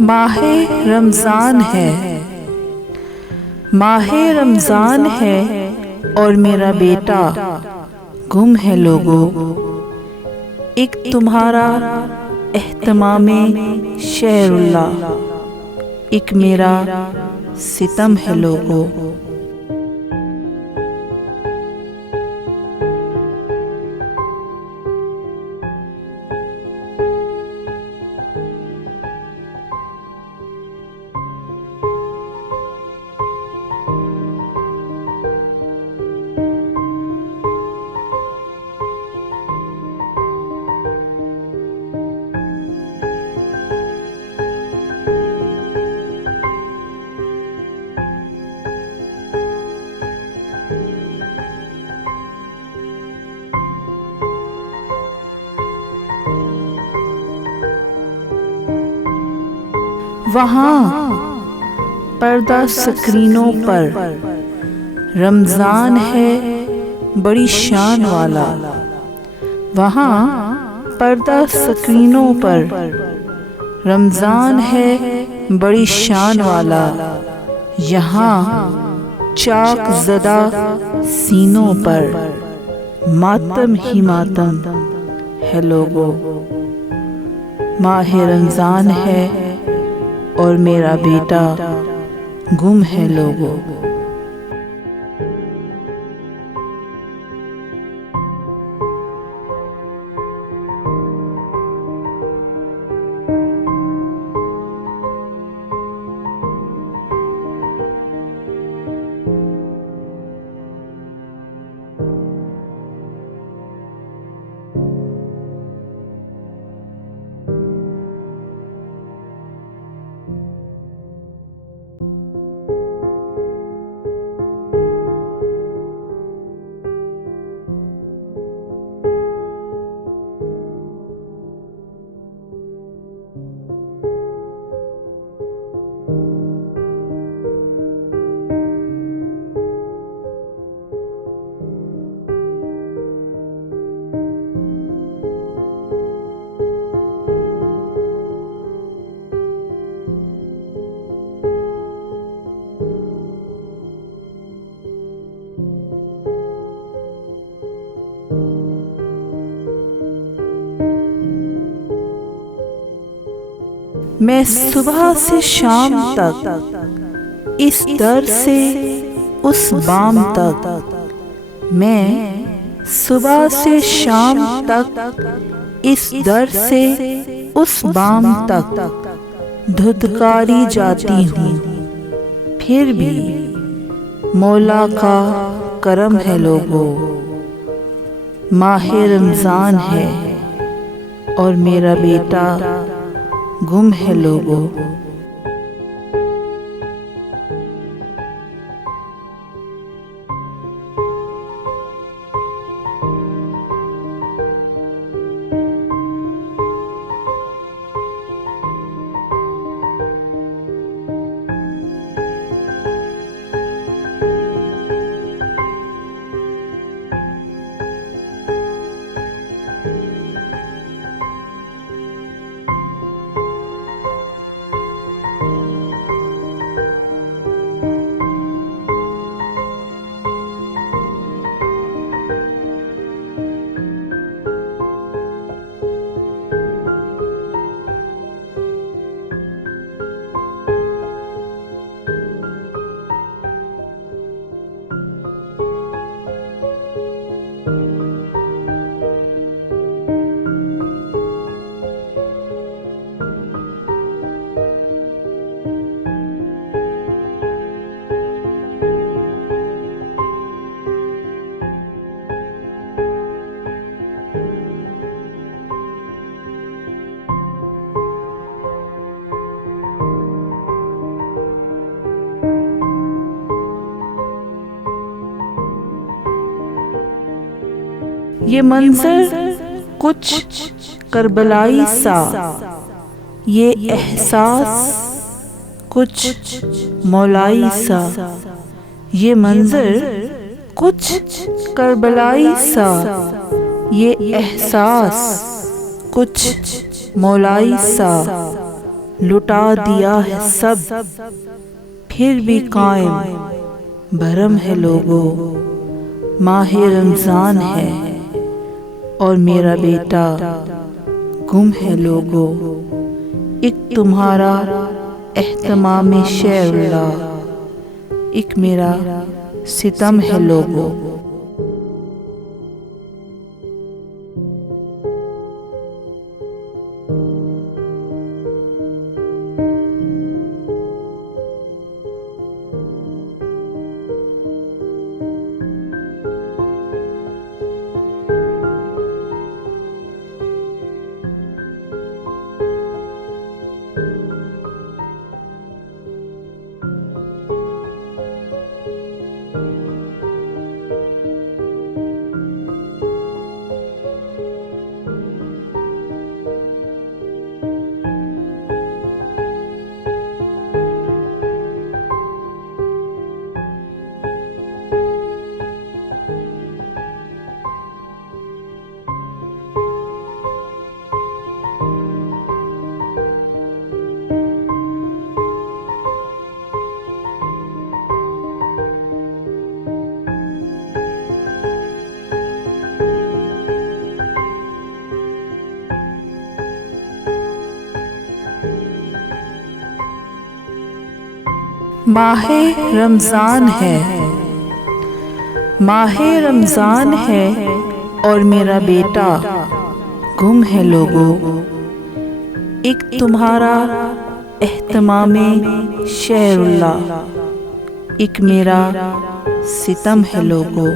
माहे रमज़ान है, माहे रमज़ान है और मेरा बेटा गुम है लोगों। एक तुम्हारा एहतमामे शहरुल्लाह, एक मेरा सितम है लोगों। वहाँ पर्दा स्क्रीनों पर रमज़ान है बड़ी शान वाला। वहाँ पर्दा स्क्रीनों पर रमज़ान है बड़ी शान वाला। यहाँ चाक ज़दा सीनों पर मातम ही मातम है लोगों। माहे रमज़ान है और मेरा बेटा गुम है लोगों। मैं सुबह से शाम तक इस दर से उस बाम तक, मैं सुबह से शाम तक इस दर से उस बाम तक धुतकारी जाती हूँ। फिर भी मौला का करम है लोगों। माहे रमज़ान है और मेरा बेटा गुम है लोगों। ये मंजर कुछ करबलाई सा, ये एहसास कुछ मौलाई सा। ये मंजर कुछ करबलाई सा, ये एहसास कुछ मौलाई सा। लुटा दिया है सब, फिर भी कायम भरम है लोगों। माहे रमज़ान है और मेरा बेटा गुम है लोगों। एक तुम्हारा एहतमाम शेरुल्लाह, एक मेरा सितम है लोगों। माहे रमज़ान है, माहे रमज़ान है और मेरा बेटा गुम है लोगों। एक तुम्हारा एहतमामे शेरुल्लाह, एक मेरा सितम है लोगों।